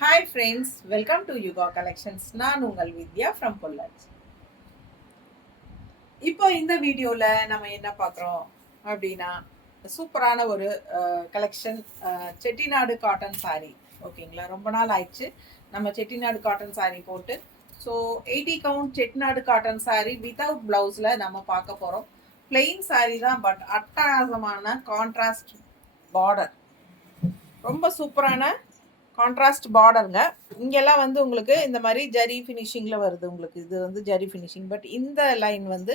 Hi friends, welcome to Yuga Collections. நான் உங்கள் வித்யா from Pollachi. இப்போ இந்த வீடியோல நம்ம என்ன பார்க்குறோம் அப்படின்னா சூப்பரான ஒரு கலெக்ஷன் செட்டிநாடு காட்டன் சாரீ. ஓகேங்களா, ரொம்ப நாள் ஆயிடுச்சு நம்ம செட்டிநாடு காட்டன் சாரீ போட்டு. So 80 count Chettinad cotton sari without ப்ளவுஸில் நம்ம பார்க்க போகிறோம். பிளெயின் சாரீ தான், பட் அட்டகாசமான கான்ட்ராஸ்ட் பார்டர், ரொம்ப சூப்பரான கான்ட்ராஸ்ட் பார்டருங்க. இங்கெல்லாம் வந்து உங்களுக்கு இந்த மாதிரி ஜரி ஃபினிஷிங்கில் வருது. உங்களுக்கு இது வந்து ஜரி ஃபினிஷிங், பட் இந்த லைன் வந்து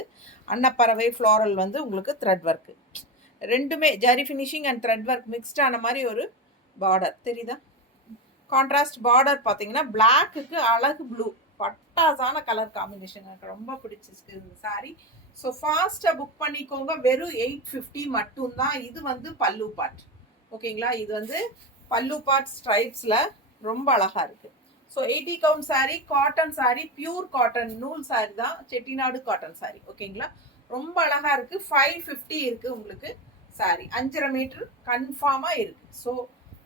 அன்னப்பறவை ஃப்ளாரல் வந்து உங்களுக்கு த்ரெட் ஒர்க்கு, ரெண்டுமே zari finishing and thread work மிக்ஸ்டான மாதிரி ஒரு பார்டர் தெரியுதா? கான்ட்ராஸ்ட் பார்டர் பார்த்தீங்கன்னா பிளாக்குக்கு அழகு ப்ளூ, பட்டாசான கலர் காம்பினேஷன். எனக்கு ரொம்ப பிடிச்சிருக்கு இந்த சாரி. ஸோ ஃபாஸ்ட்டாக புக் பண்ணிக்கோங்க. வெறும் 850 மட்டும்தான். இது வந்து பல்லு பார்ட். ஓகேங்களா, இது வந்து பல்லு பார்ட் ஸ்ட்ரைப்ஸில் ரொம்ப அழகாக இருக்குது. So 80 count sari, cotton sari, pure cotton நூல் சாரீ தான், செட்டிநாடு காட்டன் சாரீ. ஓகேங்களா, ரொம்ப அழகாக இருக்குது. 550 இருக்குது உங்களுக்கு சாரீ. 5.5 மீட்டர் கன்ஃபார்மாக இருக்குது. ஸோ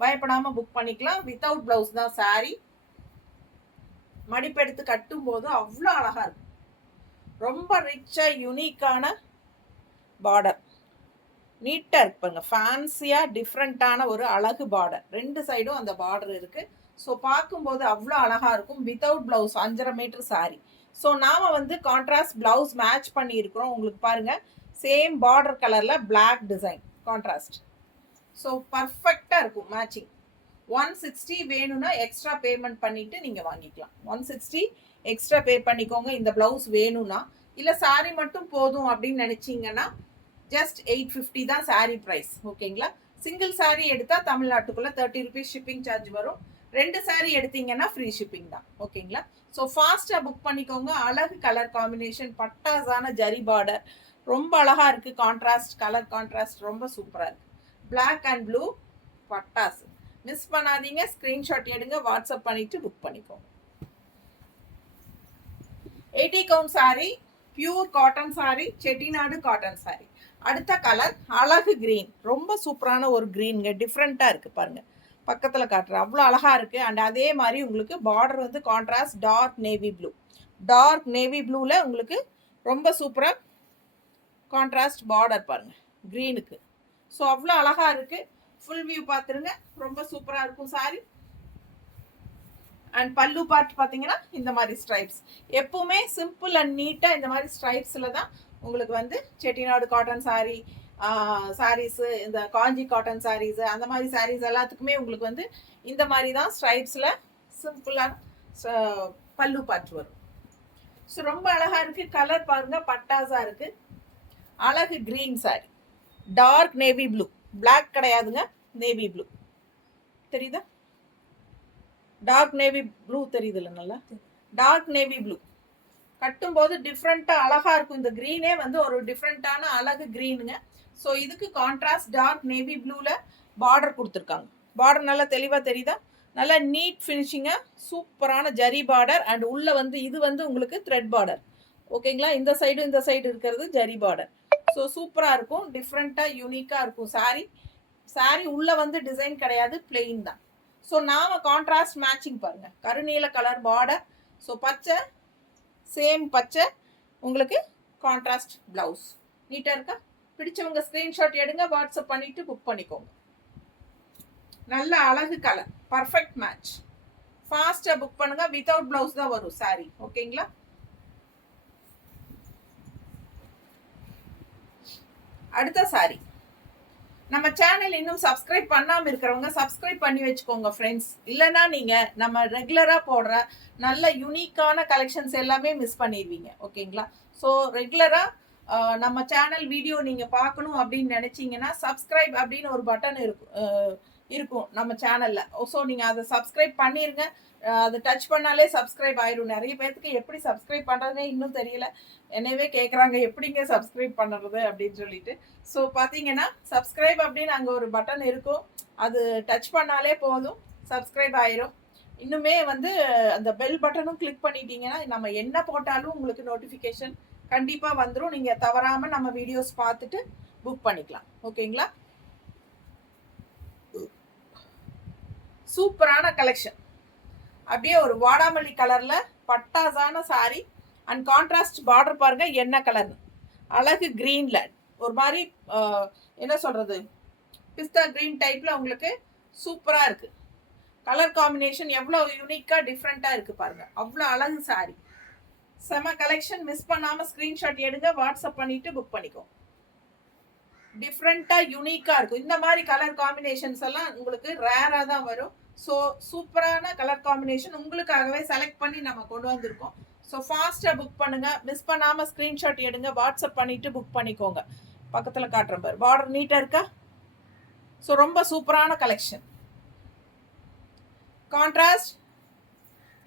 பயப்படாமல் புக் பண்ணிக்கலாம். வித்தவுட் ப்ளவுஸ் தான் சாரீ. மடிப்பெடுத்து கட்டும் போது அவ்வளோ அழகாக இருக்கும். ரொம்ப ரிச்சாக யூனிக்கான பார்டர், நீட்டாக இருப்பாங்க. ஃபேன்சியாக டிஃப்ரெண்ட்டான ஒரு அழகு பார்டர். ரெண்டு சைடும் அந்த பார்டர் இருக்குது. ஸோ பார்க்கும்போது அவ்வளோ அழகாக இருக்கும். Without blouse 5.5 metre sari. So நாம் வந்து கான்ட்ராஸ்ட் ப்ளவுஸ் மேட்ச் பண்ணியிருக்கிறோம். உங்களுக்கு பாருங்கள், சேம் பார்டர் கலரில் பிளாக் டிசைன் கான்ட்ராஸ்ட். ஸோ பர்ஃபெக்டாக இருக்கும் மேட்சிங். 160 வேணும்னா எக்ஸ்ட்ரா பேமெண்ட் பண்ணிவிட்டு நீங்கள் வாங்கிக்கலாம். 160 எக்ஸ்ட்ரா பே பண்ணிக்கோங்க இந்த ப்ளவுஸ் வேணும்னா. இல்லை சாரீ மட்டும் போதும் அப்படின்னு நினச்சிங்கன்னா ஜஸ்ட் 850 தான் சாரீ ப்ரைஸ். ஓகேங்களா, சிங்கிள் சாரீ எடுத்தால் தமிழ்நாட்டுக்குள்ளே 30 ருபீஸ் ஷிப்பிங் சார்ஜ் வரும். 2 சாரீ எடுத்தீங்கன்னா ஃப்ரீ ஷிப்பிங் தான். ஓகேங்களா, ஸோ ஃபாஸ்ட்டாக புக் பண்ணிக்கோங்க. அழகு கலர் காம்பினேஷன், பட்டாசான ஜரி பார்டர், ரொம்ப அழகாக இருக்குது. கான்ட்ராஸ்ட் கலர் கான்ட்ராஸ்ட் ரொம்ப சூப்பராக இருக்குது. பிளாக் அண்ட் ப்ளூ பட்டாசு. மிஸ் பண்ணாதீங்க. ஸ்க்ரீன்ஷாட் எடுங்க, வாட்ஸ்அப் பண்ணிவிட்டு புக் பண்ணிக்கோங்க. 80 count sari, pure cotton sari, Chettinad cotton sari. அடுத்த கலர் அழகு கிரீன், ரொம்ப சூப்பரான ஒரு கிரீனுங்க. டிஃப்ரெண்ட்டாக இருக்குது பாருங்கள், பக்கத்தில் காட்டுறேன். அவ்வளோ அழகாக இருக்குது. அண்ட் அதே மாதிரி உங்களுக்கு பார்டர் வந்து contrast dark navy blue. Dark navy ப்ளூவில் உங்களுக்கு ரொம்ப சூப்பராக கான்ட்ராஸ்ட் பார்டர் பாருங்கள் க்ரீனுக்கு. ஸோ அவ்வளோ அழகாக இருக்குது. ஃபுல் வியூ பார்த்துருங்க, ரொம்ப சூப்பராக இருக்கும் சாரி. அண்ட் பல்லு பார்ட் பார்த்தீங்கன்னா இந்த மாதிரி ஸ்ட்ரைப்ஸ். எப்பவுமே சிம்பிள் அண்ட் நீட்டாக இந்த மாதிரி ஸ்ட்ரைப்ஸில் தான் உங்களுக்கு வந்து செட்டிநாடு காட்டன் சாரீ சாரீஸு, இந்த காஞ்சி காட்டன் சாரீஸு, அந்த மாதிரி சாரீஸ் எல்லாத்துக்குமே உங்களுக்கு வந்து இந்த மாதிரி தான் ஸ்ட்ரைப்ஸில் சிம்பிளாக பல்லு பார்ட் வரும். ஸோ ரொம்ப அழகாக இருக்குது. கலர் பாருங்கள், பட்டாஸாக இருக்குது. அழகு green sari, dark navy blue, black கிடையாதுங்க, நேவி ப்ளூ தெரியுதா? டார்க் நேவி ப்ளூ தெரியுது இல்லை? நல்லா டார்க் நேவி ப்ளூ கட்டும்போது டிஃப்ரெண்ட்டாக அழகாக இருக்கும். இந்த க்ரீனே வந்து ஒரு டிஃப்ரெண்ட்டான அழகு க்ரீனுங்க. ஸோ இதுக்கு கான்ட்ராஸ்ட் டார்க் நேவி ப்ளூவில் பார்டர் கொடுத்துருக்காங்க. பார்டர் நல்லா தெளிவாக தெரியுதா? நல்லா நீட் ஃபினிஷிங்காக சூப்பரான ஜரி பார்டர். அண்ட் உள்ளே வந்து இது வந்து உங்களுக்கு த்ரெட் பார்டர். ஓகேங்களா, இந்த சைடு இருக்கிறது ஜரி பார்டர். ஸோ சூப்பராக இருக்கும், டிஃப்ரெண்ட்டாக யூனிக்காக இருக்கும் சாரீ. சாரீ உள்ளே வந்து டிசைன் கிடையாது, பிளெயின் தான். ஸோ நாம் கான்ட்ராஸ்ட் மேட்சிங் பாருங்கள், கருநீல கலர் பார்டர். ஸோ பச்சை, சேம் பச்சை, உங்களுக்கு கான்ட்ராஸ்ட் ப்ளவுஸ். நீட்டாக இருக்கா? பிடிச்சவங்க ஸ்க்ரீன்ஷாட் எடுங்க, வாட்ஸ்அப் பண்ணிவிட்டு புக் பண்ணிக்கோங்க. நல்ல அழகு கலர், பர்ஃபெக்ட் மேட்ச். ஃபாஸ்ட்டாக புக் பண்ணுங்கள். வித்தவுட் ப்ளவுஸ் தான் வரும் சாரீ. ஓகேங்களா, அடுத்த சாரீ. நம்ம சேனல் இன்னும் சப்ஸ்கிரைப் பண்ணாமல் இருக்கிறவங்க சப்ஸ்கிரைப் பண்ணி வச்சுக்கோங்க ஃப்ரெண்ட்ஸ். இல்லைனா நீங்கள் நம்ம ரெகுலராக போடுற நல்ல யூனிக்கான கலெக்ஷன்ஸ் எல்லாமே மிஸ் பண்ணிடுவீங்க. ஓகேங்களா, ஸோ ரெகுலராக நம்ம சேனல் வீடியோ நீங்கள் பார்க்கணும் அப்படின்னு நினச்சிங்கன்னா சப்ஸ்கிரைப் அப்படின்னு ஒரு பட்டன் இருக்கும் நம்ம சேனலில். ஸோ நீங்கள் அதை சப்ஸ்கிரைப் பண்ணிடுங்க. அதை டச் பண்ணாலே சப்ஸ்கிரைப் ஆயிடும். நிறைய பேர்த்துக்கு எப்படி சப்ஸ்கிரைப் பண்ணுறதுனே இன்னும் தெரியல. என்னவே கேட்குறாங்க, எப்படிங்க சப்ஸ்கிரைப் பண்ணுறது அப்படின்னு சொல்லிட்டு. ஸோ பார்த்தீங்கன்னா சப்ஸ்கிரைப் அப்படின்னு அங்கே ஒரு பட்டன் இருக்கும், அது டச் பண்ணாலே போதும், சப்ஸ்கிரைப் ஆயிரும். இன்னுமே வந்து அந்த பெல் பட்டனும் கிளிக் பண்ணிட்டீங்கன்னா நம்ம என்ன போட்டாலும் உங்களுக்கு நோட்டிஃபிகேஷன் கண்டிப்பாக வந்துடும். நீங்கள் தவறாமல் நம்ம வீடியோஸ் பார்த்துட்டு புக் பண்ணிக்கலாம். ஓகேங்களா, சூப்பரான கலெக்ஷன். அப்படியே ஒரு வாடாமல்லி கலரில் பட்டாசான சாரி. அண்ட் கான்ட்ராஸ்ட் பார்டர் பாருங்கள் என்ன கலர், அழகு க்ரீனில் ஒரு மாதிரி என்ன சொல்கிறது, பிஸ்தா க்ரீன் டைப்பில் உங்களுக்கு சூப்பராக இருக்குது. கலர் காம்பினேஷன் எவ்வளோ யூனிக்காக டிஃப்ரெண்ட்டாக இருக்குது பாருங்கள், அவ்வளோ அழகு சாரி. செம கலெக்ஷன். மிஸ் பண்ணாமல் ஸ்க்ரீன்ஷாட் எடுங்க, வாட்ஸ்அப் பண்ணிவிட்டு புக் பண்ணிக்கோ. டிஃப்ரெண்ட்டாக யூனிக்காக இருக்கும். இந்த மாதிரி கலர் காம்பினேஷன்ஸ் எல்லாம் உங்களுக்கு ரேராக தான் வரும். ஸோ சூப்பரான கலர் காம்பினேஷன் உங்களுக்காகவே செலக்ட் பண்ணி நம்ம கொண்டு வந்திருக்கோம். ஸோ ஃபாஸ்ட்டாக புக் பண்ணுங்கள், மிஸ் பண்ணாமல் ஸ்க்ரீன்ஷாட் எடுங்க, வாட்ஸ்அப் பண்ணிவிட்டு புக் பண்ணிக்கோங்க. பக்கத்தில் காட்டுற பாரு, பார்டர் நீட்டாக இருக்கா? ஸோ ரொம்ப சூப்பரான கலெக்ஷன். கான்ட்ராஸ்ட்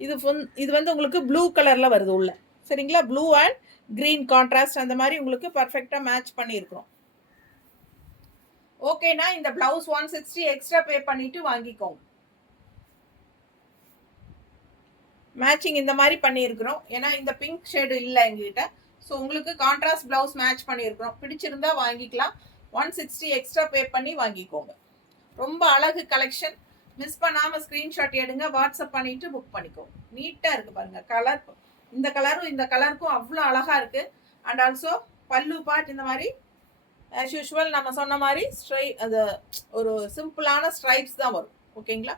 இது வந்து உங்களுக்கு ப்ளூ கலரில் வருது உள்ள, சரிங்களா? ப்ளூ அண்ட் க்ரீன் கான்ட்ராஸ்ட் அந்த மாதிரி உங்களுக்கு பர்ஃபெக்டாக மேட்ச் பண்ணியிருக்கிறோம். ஓகேனா இந்த பிளவுஸ் 160 எக்ஸ்ட்ரா பே பண்ணிட்டு வாங்கிக்கோங்க. மேட்சிங் இந்த மாதிரி பண்ணியிருக்கிறோம், ஏன்னா இந்த பிங்க் ஷேடு இல்லை எங்ககிட்ட. ஸோ உங்களுக்கு கான்ட்ராஸ்ட் பிளவுஸ் மேட்ச் பண்ணியிருக்கிறோம். பிடிச்சிருந்தா வாங்கிக்கலாம். 160 எக்ஸ்ட்ரா பே பண்ணி வாங்கிக்கோங்க. ரொம்ப அழகு கலெக்ஷன். மிஸ் பண்ணாமல் ஸ்க்ரீன்ஷாட் எடுங்க, வாட்ஸ்அப் பண்ணிட்டு புக் பண்ணிக்கோங்க. நீட்டாக இருக்குது பாருங்கள் கலர். இந்த கலரும் இந்த கலருக்கும் அவ்வளோ அழகாக இருக்குது. அண்ட் ஆல்சோ பல்லு பார்ட் இந்த மாதிரி ஆஸ் யூஷுவல் நம்ம சொன்ன மாதிரி அது ஒரு சிம்பிளான ஸ்ட்ரைப்ஸ் தான் வரும். ஓகேங்களா?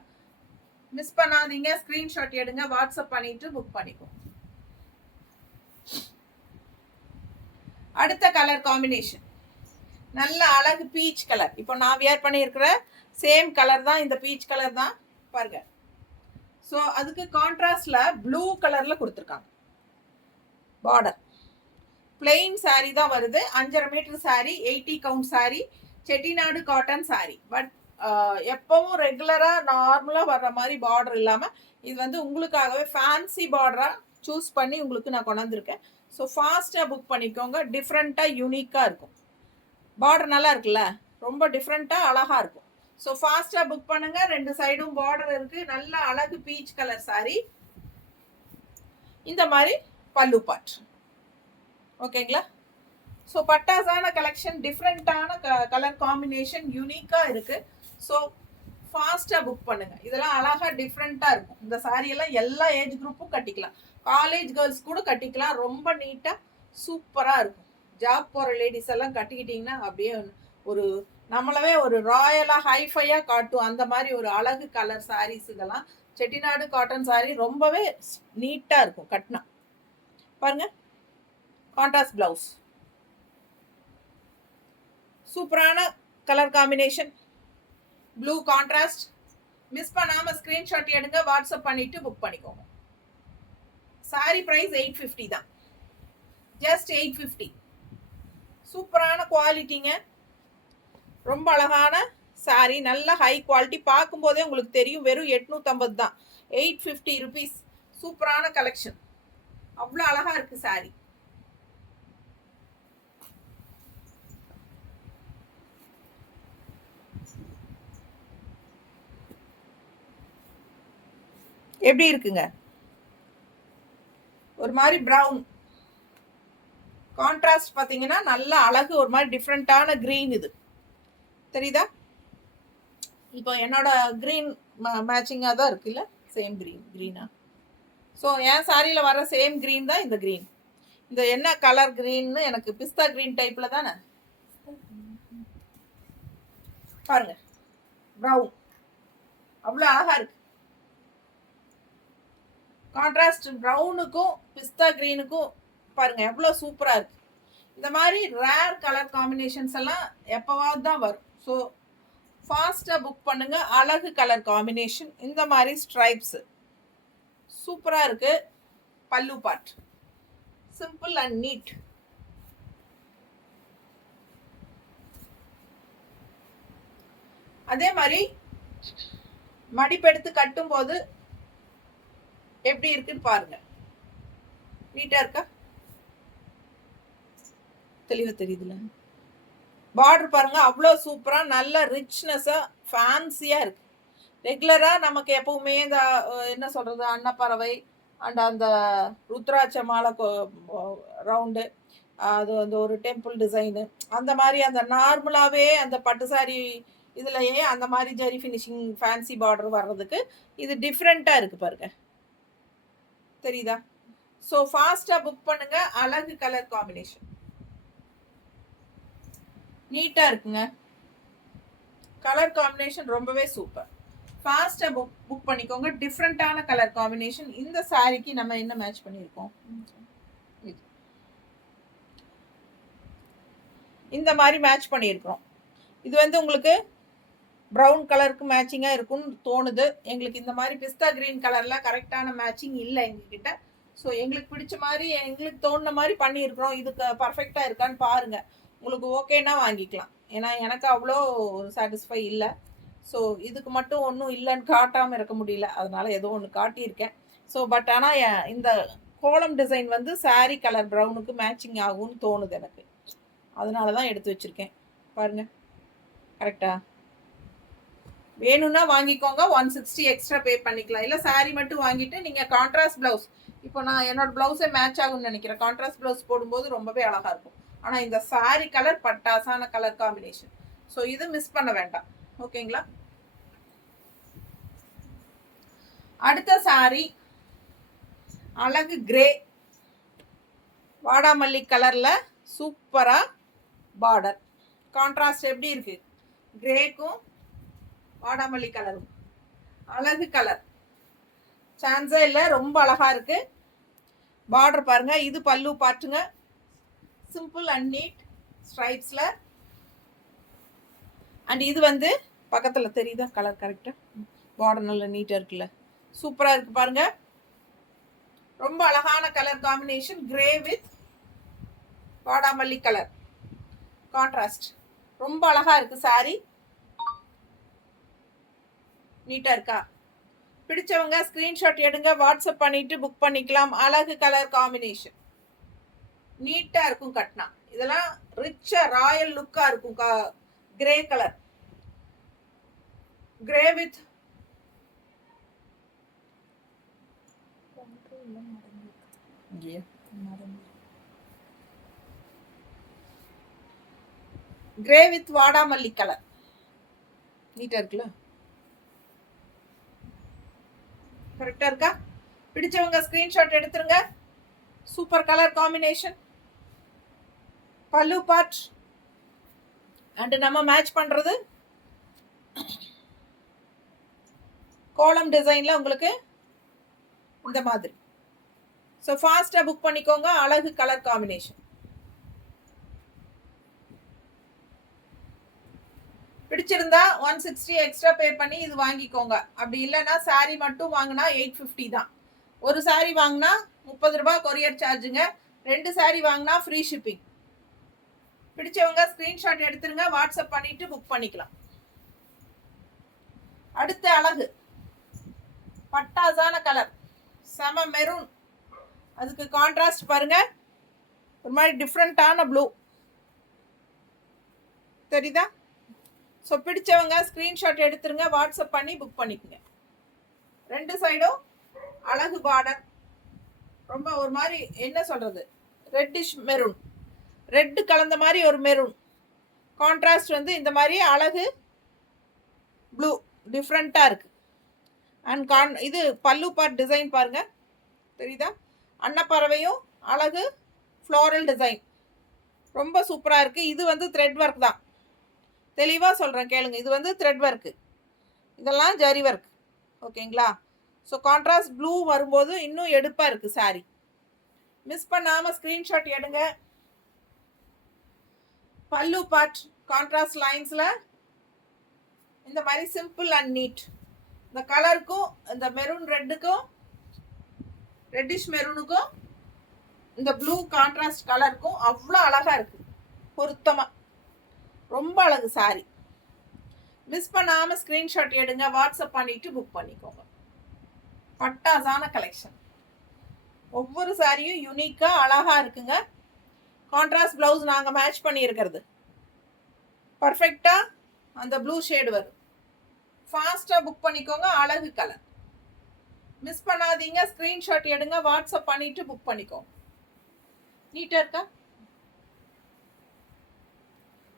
மிஸ் பண்ணாதீங்க, ஸ்க்ரீன்ஷாட் எடுங்க, வாட்ஸ்அப் பண்ணிட்டு புக் பண்ணிக்கோ. அடுத்த கலர் காம்பினேஷன் நல்ல அழகு பீச் கலர். இப்போ நான் வியர் பண்ணியிருக்கிற சேம் கலர் தான், இந்த பீச் கலர் தான் பாருங்க. ஸோ அதுக்கு கான்ட்ராஸ்ட்ல ப்ளூ கலர்ல கொடுத்துருக்காங்க. பார்டர் பிளெயின் சாரி தான் வருது. 5.5 metre sari, 80 count sari, Chettinad cotton sari. But எப்பவும் ரெகுலராக நார்மலாக வர்ற மாதிரி பார்டர் இல்லாமல் இது வந்து உங்களுக்காகவே ஃபேன்சி பார்டராக சூஸ் பண்ணி உங்களுக்கு நான் கொண்டாந்துருக்கேன். ஸோ ஃபாஸ்ட்டாக புக் பண்ணிக்கோங்க. டிஃப்ரெண்ட்டாக யூனிக்காக இருக்கும். பார்டர் நல்லா இருக்குல்ல, ரொம்ப டிஃப்ரெண்ட்டாக அழகாக இருக்கும். ஸோ ஃபாஸ்ட்டாக புக் பண்ணுங்கள். 2 சைடும் பார்டர் இருக்குது. நல்ல அழகு பீச் கலர் சாரி. இந்த மாதிரி பல்லு பார்ட். ஓகேங்களா? ஸோ பட்டாசான கலெக்ஷன், டிஃப்ரெண்ட்டான கலர் காம்பினேஷன் யூனிக்காக இருக்குது. ஸோ ஃபாஸ்ட்டாக புக் பண்ணுங்கள். இதெல்லாம் அழகாக டிஃப்ரெண்ட்டாக இருக்கும். இந்த சாரியெல்லாம் எல்லா ஏஜ் குரூப்பும் கட்டிக்கலாம். காலேஜ் கேர்ள்ஸ் கூட கட்டிக்கலாம். ரொம்ப நீட்டாக சூப்பராக இருக்கும். ஜாப் போகிற லேடிஸ் எல்லாம் கட்டிக்கிட்டிங்கன்னா அப்படியே ஒரு நம்மளவே ஒரு ராயலாக ஹைஃபையாக காட்டும். அந்த மாதிரி ஒரு அழகு கலர் சாரீஸ் இதெல்லாம். செட்டிநாடு காட்டன் சாரீ ரொம்பவே நீட்டாக இருக்கும் கட்டினா. பாருங்கள், கான்ட்ராஸ்ட் பிளவுஸ், சூப்பரான colour combination, blue contrast. Miss பண்ணாமல் ஸ்க்ரீன்ஷாட் எடுங்க, வாட்ஸ்அப் பண்ணிவிட்டு புக் பண்ணிக்கோங்க. சாரி ப்ரைஸ் 850 தான், ஜஸ்ட் 850. சூப்பரான குவாலிட்டிங்க, ரொம்ப அழகான சாரி, நல்ல ஹை குவாலிட்டி. பார்க்கும்போதே உங்களுக்கு தெரியும், வெறும் 850 தான், 850 ருபீஸ். சூப்பரான கலெக்ஷன், அவ்வளோ அழகாக இருக்குது சாரி. எப்படி இருக்குங்க? ஒரு மாதிரி ப்ரௌன் கான்ட்ராஸ்ட் பார்த்தீங்கன்னா நல்ல அழகு, ஒரு மாதிரி டிஃப்ரெண்ட்டான க்ரீன். இது தெரியுதா? இப்போ என்னோட க்ரீன் மேட்சிங்காக தான் இருக்குல்ல, சேம் க்ரீனா? ஸோ என் சாரியில் வர சேம் க்ரீன் தான் இந்த க்ரீன். இந்த என்ன கலர் க்ரீன்னு எனக்கு பிஸ்தா க்ரீன் டைப்பில் தானே பாருங்க, ப்ரௌன் அவ்வளோ அழகாக இருக்கு. கான்ட்ராஸ்ட் ப்ரௌனுக்கும் பிஸ்தா க்ரீனுக்கும் பாருங்க எவ்வளோ சூப்பராக இருக்கு. இந்த மாதிரி ரேர் கலர் காம்பினேஷன்ஸ் எல்லாம் எப்போவாது தான் வரும். ஸோ ஃபாஸ்ட்டாக புக் பண்ணுங்க. அழகு கலர் காம்பினேஷன், இந்த மாதிரி ஸ்ட்ரைப்ஸு சூப்பராக இருக்கு. பல்லு பார்ட் சிம்பிள் அண்ட் நீட். அதே மாதிரி மடிப்பெடுத்து கட்டும்போது எப்படி இருக்குன்னு பாருங்க. நீட்டா இருக்கா? தெளிவா தெரியுதுல? பார்டர் பாருங்க, அவ்வளோ சூப்பரா நல்ல ரிச்னஸா ஃபேன்சியா இருக்கு. ரெகுலரா நமக்கு எப்பவுமே இந்த என்ன சொல்றது, அன்னப்பறவை அண்ட் அந்த ருத்ராட்ச மாலை ரவுண்டு, அது வந்து ஒரு டெம்பிள் டிசைனு, அந்த மாதிரி அந்த நார்மலாகவே அந்த பட்டு சாரி இதுலையே அந்த மாதிரி ஜரி ஃபினிஷிங் ஃபேன்சி பார்டர் வர்றதுக்கு இது டிஃப்ரெண்ட்டாக இருக்குது பாருங்க. தெரியுதா? ஸோ ஃபாஸ்ட்டாக புக் பண்ணுங்க. அழகு கலர் காம்பினேஷன், நீட்டாக இருக்குங்க. கலர் காம்பினேஷன் ரொம்பவே சூப்பர். ஃபாஸ்ட்டாக புக் பண்ணிக்கோங்க. டிஃப்ரெண்ட்டான கலர் காம்பினேஷன். இந்த சாரிக்கு நம்ம என்ன மேட்ச் பண்ணியிருக்கோம்? இந்த மாதிரி மேட்ச் பண்ணியிருக்கிறோம். இது வந்து உங்களுக்கு ப்ரௌன் கலருக்கு மேட்சிங்காக இருக்கும்னு தோணுது. எங்களுக்கு இந்த மாதிரி பிஸ்தா கிரீன் கலர்லாம் கரெக்டான மேட்சிங் இல்லை எங்ககிட்ட. ஸோ எங்களுக்கு பிடிச்ச மாதிரி எங்களுக்கு தோணுன மாதிரி பண்ணியிருக்கிறோம். இதுக்கு பர்ஃபெக்டாக இருக்கான்னு பாருங்கள். உங்களுக்கு ஓகேன்னா வாங்கிக்கலாம். ஏன்னா எனக்கு அவ்வளோ சாட்டிஸ்ஃபை இல்லை. ஸோ இதுக்கு மட்டும் ஒன்றும் இல்லைன்னு காட்டாமல் இருக்க முடியல. அதனால் ஏதோ ஒன்று காட்டியிருக்கேன். ஸோ பட் ஆனால் இந்த கோலம் டிசைன் வந்து சாரீ கலர் ப்ரௌனுக்கு மேட்சிங் ஆகும்னு தோணுது எனக்கு. அதனால தான் எடுத்து வச்சுருக்கேன். பாருங்கள், கரெக்டாக வேணும்னா வாங்கிக்கோங்க. 160 எக்ஸ்ட்ரா பே பண்ணிக்கலாம். இல்லை சாரீ மட்டும் வாங்கிட்டு நீங்கள் கான்ட்ராஸ்ட் ப்ளவுஸ், இப்போ நான் என்னோட ப்ளவுஸே மேட்ச் ஆகும்னு நினைக்கிறேன். கான்ட்ராஸ்ட் ப்ளவுஸ் போடும்போது ரொம்பவே அழகாக இருக்கும். ஆனால் இந்த சாரீ கலர் பட்டாசான கலர் காம்பினேஷன். ஸோ இது மிஸ் பண்ண வேண்டாம். ஓகேங்களா? அடுத்த சாரீ அழகு கிரே வாடாமல்லி கலரில் சூப்பராக பார்டர் கான்ட்ராஸ்ட் எப்படி இருக்கு? கிரேக்கும் வாடாமல்லி கலரும் அழகு கலர், சான்ஸே இல்லை. ரொம்ப அழகா இருக்கு. பார்டர் பாருங்க. இது பல்லு பாட்டுங்க. சிம்பிள் அண்ட் நீட் ஸ்ட்ரைப்ஸில். அண்ட் இது வந்து பக்கத்தில் தெரியுதா கலர்? கரெக்டாக பார்டர் நல்ல நீட்டாக இருக்குல்ல, சூப்பராக இருக்கு பாருங்க. ரொம்ப அழகான கலர் காம்பினேஷன். கிரே வித் வாடாமல்லி கலர் கான்ட்ராஸ்ட். ரொம்ப அழகா இருக்கு சாரி. நீட்டா இருக்கா? பிடிச்சவங்க ஸ்கிரீன்ஷாட் எடுங்க, வாட்ஸ்அப் பண்ணிட்டு புக் பண்ணிக்கலாம். அழகு கலர் காம்பினேஷன், நீட்டா இருக்கும் கட்னா. இதெல்லாம் ரிச்சா ராயல் லுக்கா இருக்கும். Grey colour, grey with grey with வாடாமல்லி கலர். நீட்டா இருக்குல்ல, கரெக்டா இருக்கா? பிடிச்சவங்க ஸ்கிரீன்ஷாட் எடுத்துருங்க. Super colour combination. Pallu part and நம்ம மேட்ச் பண்றது கோலம் டிசைன்ல உங்களுக்கு இந்த மாதிரி. ஸோ ஃபாஸ்டா புக் பண்ணிக்கோங்க. அழகு கலர் காம்பினேஷன். பிடிச்சிருந்தா 160 எக்ஸ்ட்ரா பே பண்ணி இது வாங்கிக்கோங்க. அப்படி இல்லைன்னா சாரி மட்டும் வாங்கினா 850 தான். ஒரு சாரி வாங்கினா 30 ரூபாய் கொரியர் சார்ஜுங்க. 2 சாரி வாங்கினா ஃப்ரீ ஷிப்பிங். பிடிச்சவங்க ஸ்கிரீன்ஷாட் எடுத்துருங்க, வாட்ஸ்அப் பண்ணிட்டு புக் பண்ணிக்கலாம். அடுத்த அழகு பட்டாசான கலர், செம மெரூன். அதுக்கு கான்ட்ராஸ்ட் பாருங்க, ஒரு மாதிரி டிஃப்ரெண்டான ப்ளூ தெரியுதா? ஸோ பிடிச்சவங்க ஸ்க்ரீன்ஷாட் எடுத்துருங்க, வாட்ஸ்அப் பண்ணி புக் பண்ணிக்கோங்க. 2 சைடும் அழகு பார்டர். ரொம்ப ஒரு மாதிரி என்ன சொல்கிறது, ரெட்டிஷ் மெரூன், ரெட்டு கலந்த மாதிரி ஒரு மெரூன். கான்ட்ராஸ்ட் வந்து இந்த மாதிரி அழகு ப்ளூ, டிஃப்ரெண்ட்டாக இருக்குது. அண்ட் இது பல்லு பார்ட் டிசைன் பாருங்கள், தெரியுதா? அன்னப்பறவையும் அழகு ஃப்ளோரல் டிசைன் ரொம்ப சூப்பராக இருக்குது. இது வந்து த்ரெட் ஒர்க் தான். தெளிவாக சொல்கிறேன் கேளுங்க. இது வந்து த்ரெட் ஒர்க்கு, இதெல்லாம் ஜரி ஒர்க். ஓகேங்களா? ஸோ கான்ட்ராஸ்ட் ப்ளூ வரும்போது இன்னும் எடுப்பாக இருக்குது சாரி. மிஸ் பண்ணாமல் ஸ்க்ரீன்ஷாட் எடுங்க. பல்லு பார்ட் கான்ட்ராஸ்ட் லைன்ஸில் இந்த மாதிரி சிம்பிள் அண்ட் நீட். இந்த கலருக்கும் இந்த மெரூன் ரெட்டுக்கும், ரெட்டிஷ் மெரூனுக்கும் இந்த ப்ளூ கான்ட்ராஸ்ட் கலருக்கும் அவ்வளோ அழகாக இருக்குது, பொருத்தமாக. ரொம்ப அழகு சாரி. மிஸ் பண்ணாமல் ஸ்க்ரீன்ஷாட் எடுங்க, வாட்ஸ்அப் பண்ணிட்டு புக் பண்ணிக்கோங்க. பட்டாசான கலெக்ஷன். ஒவ்வொரு சாரியும் யூனிக்காக அழகாக இருக்குங்க. கான்ட்ராஸ்ட் ப்ளவுஸ் நாங்கள் மேட்ச் பண்ணியிருக்கிறது பர்ஃபெக்டாக அந்த ப்ளூ ஷேடு வரும். ஃபாஸ்ட்டாக புக் பண்ணிக்கோங்க. அழகு கலர். மிஸ் பண்ணாதீங்க, ஸ்க்ரீன்ஷாட் எடுங்க, வாட்ஸ்அப் பண்ணிட்டு புக் பண்ணிக்கோங்க. நீட்டாக இருக்கா?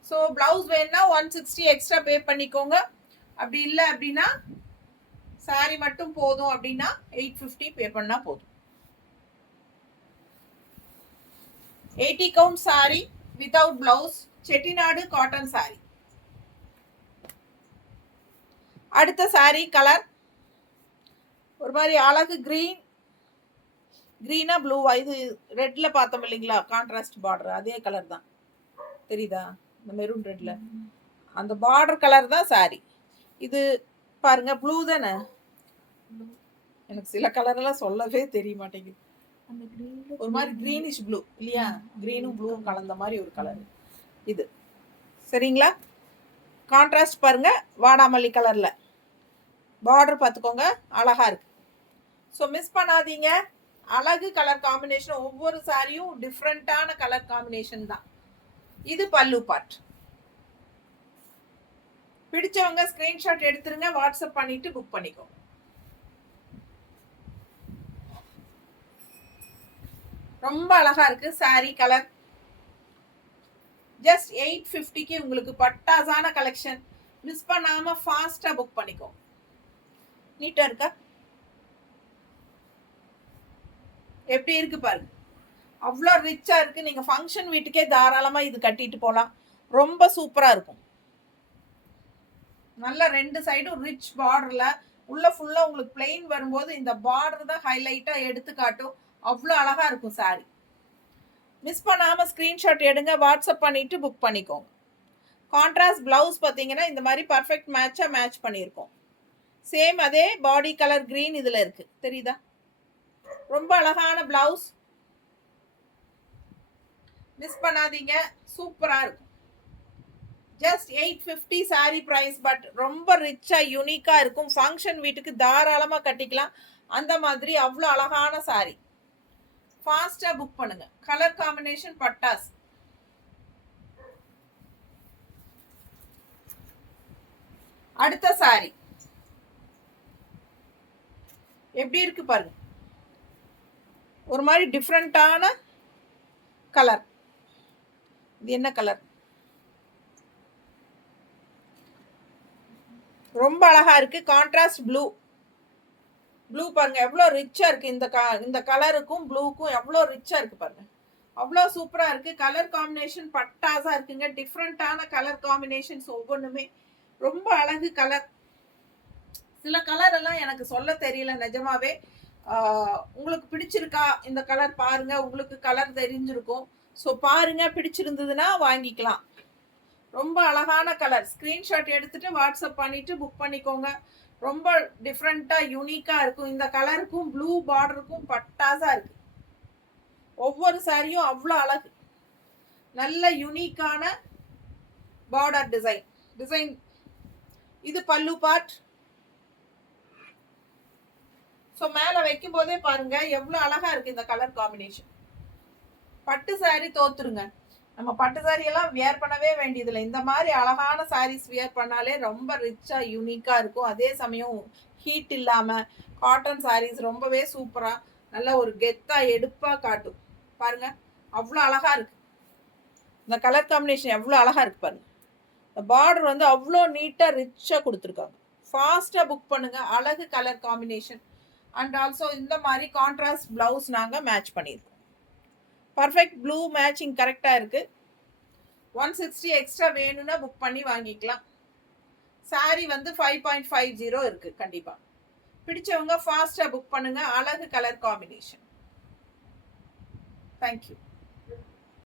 ஸோ ப்ளவுஸ் வேணுன்னா 160 எக்ஸ்ட்ரா பே பண்ணிக்கோங்க. அப்படி இல்லை அப்படின்னா சாரி மட்டும் போதும் அப்படின்னா 850 பே பண்ணால் போதும். 80 count saree without blouse, Chettinad cotton saree. அடுத்த saree கலர் ஒரு மாதிரி அழகு கிரீனா ப்ளூவா, இது ரெட்ல பார்த்தோம் இல்லைங்களா, கான்ட்ராஸ்ட் பார்டர் அதே கலர் தான் தெரியுதா, இந்த மெரூன் ரெட்ல அந்த பார்டர் கலர் தான் saree. இது பாருங்க ப்ளூ தானே, எனக்கு சில கலர் எல்லாம் சொல்லவே தெரிய மாட்டேங்குது, ஒரு மாதிரி கிரீனிஷ் ப்ளூ இல்லையா, கிரீனும் ப்ளூவும் கலந்த மாதிரி ஒரு கலர் இது. சரிங்களா, கான்ட்ராஸ்ட் பாருங்க வாடாமல்லி கலர்ல பார்டர் பார்த்துக்கோங்க, அழகா இருக்கு. ஸோ மிஸ் பண்ணாதீங்க, அழகு கலர் காம்பினேஷன், ஒவ்வொரு சாரியும் டிஃப்ரெண்டான கலர் காம்பினேஷன் தான். இது பல்லு பார்ட். பிடிச்சவங்க ஸ்கிரீன்ஷாட் எடுத்துருங்க, வாட்ஸ்அப் பண்ணிட்டு புக் பண்ணிக்கோ. ரொம்ப அழகா இருக்கு சாரி கலர். ஜஸ்ட் 850க்கு உங்களுக்கு பட்டாசான கலெக்ஷன். மிஸ் பண்ணாம ஃபாஸ்டா புக் பண்ணிக்கோ. நீட்டா இருக்கா, எப்படி இருக்கு பாருங்க, அவ்வளோ ரிச்சா இருக்கு. நீங்க ஃபங்க்ஷன் வீட்டுக்கே தாராளமா இது கட்டிட்டு போலாம், ரொம்ப சூப்பரா இருக்கும். நல்ல ரெண்டு சைடும் ரிச் பார்டர்ல, உள்ள ஃபுல்லா உங்களுக்கு பிளெயின் வரும்போது இந்த பார்டர் தான் ஹைலைட்டா எடுத்து காட்டும். அவ்வளோ அழகா இருக்கும் சாரி. மிஸ் பண்ணாம ஸ்கிரீன்ஷாட் எடுங்க, வாட்ஸ்அப் பண்ணிட்டு புக் பண்ணிக்கோங்க. கான்ட்ராஸ்ட் பிளவுஸ் பார்த்தீங்கன்னா இந்த மாதிரி பர்ஃபெக்ட் மேட்சா மேட்ச் பண்ணியிருக்கோம். சேம் அதே பாடி கலர் கிரீன் இதுல இருக்கு, தெரியுதா, ரொம்ப அழகான பிளவுஸ். மிஸ் பண்ணாதீங்க, சூப்பரா இருக்கும். ஜஸ்ட் 850 சாரி பிரைஸ், பட் ரொம்ப ரிச்சா யூனிக்கா இருக்கும். ஃபங்க்ஷன் வீட்டுக்கு தாராளமா கட்டிக்கலாம், அந்த மாதிரி அவ்வளோ அழகான சாரி. ஃபாஸ்டா புக் பண்ணுங்க. கலர் காம்பினேஷன் பட்டாஸ். அடுத்த சாரி எப்படி இருக்கு பாருங்க, ஒரு மாதிரி டிஃப்ரெண்டான கலர். இது என்ன கலர், ரொம்ப அழகா இருக்கு. கான்ட்ராஸ்ட் ப்ளூ பாருங்க எவ்வளோ ரிச்சா இருக்கு. இந்த கலருக்கும் ப்ளூக்கும் எவ்வளோ ரிச்சா இருக்கு பாருங்க, அவ்வளோ சூப்பரா இருக்கு. கலர் காம்பினேஷன் பட்டாசா இருக்குங்க. டிஃப்ரெண்டான கலர் காம்பினேஷன்ஸ் ஒவ்வொன்றுமே ரொம்ப அழகு கலர். சில கலர் எல்லாம் எனக்கு சொல்ல தெரியல நிஜமாவே. உங்களுக்கு பிடிச்சிருக்கா இந்த கலர் பாருங்க, உங்களுக்கு கலர் தெரிஞ்சிருக்கும். ஸோ பாருங்க, பிடிச்சிருந்ததுன்னா வாங்கிக்கலாம். ரொம்ப அழகான கலர். ஸ்கிரீன்ஷாட் எடுத்துட்டு வாட்ஸ்அப் பண்ணிட்டு புக் பண்ணிக்கோங்க. ரொம்ப டிஃப்ரெண்டா யூனிக்கா இருக்கும். இந்த கலருக்கும் ப்ளூ பார்டருக்கும் பட்டாசா இருக்கு. ஒவ்வொரு சாரியும் அவ்வளோ அழகு. நல்ல யூனிக்கான பார்டர் டிசைன். இது பல்லு பார்ட். ஸோ மேலே வைக்கும் போதே பாருங்க எவ்வளோ அழகா இருக்கு இந்த கலர் காம்பினேஷன். பட்டு சாரி தோத்துருங்க, நம்ம பட்டு சாரி எல்லாம் வியர் பண்ணவே வேண்டியதில்லை. இந்த மாதிரி அழகான சாரீஸ் வியர் பண்ணாலே ரொம்ப ரிச்சா யூனிக்கா இருக்கும். அதே சமயம் ஹீட் இல்லாம காட்டன் சாரீஸ் ரொம்பவே சூப்பரா நல்ல ஒரு கெத்தா எடுப்பா காட்டும். பாருங்க அவ்வளோ அழகா இருக்கு. இந்த கலர் காம்பினேஷன் எவ்வளோ அழகா இருக்கு பாருங்க. இந்த பார்டர் வந்து அவ்வளோ நீட்டா ரிச்சா கொடுத்துருக்காங்க. ஃபாஸ்டா புக் பண்ணுங்க. அழகு கலர் காம்பினேஷன். அண்ட் ஆல்சோ இந்த மாதிரி கான்ட்ராஸ்ட் பிளவுஸ் நாங்கள் மேட்ச் பண்ணியிருக்கோம். பர்ஃபெக்ட் ப்ளூ மேட்சிங் கரெக்டாக இருக்குது. 160 எக்ஸ்ட்ரா வேணும்னா புக் பண்ணி வாங்கிக்கலாம். சாரி வந்து 5.50 இருக்குது. கண்டிப்பாக பிடிச்சவங்க ஃபாஸ்ட்டாக புக் பண்ணுங்கள். அழகு கலர் காம்பினேஷன். தேங்க்யூ.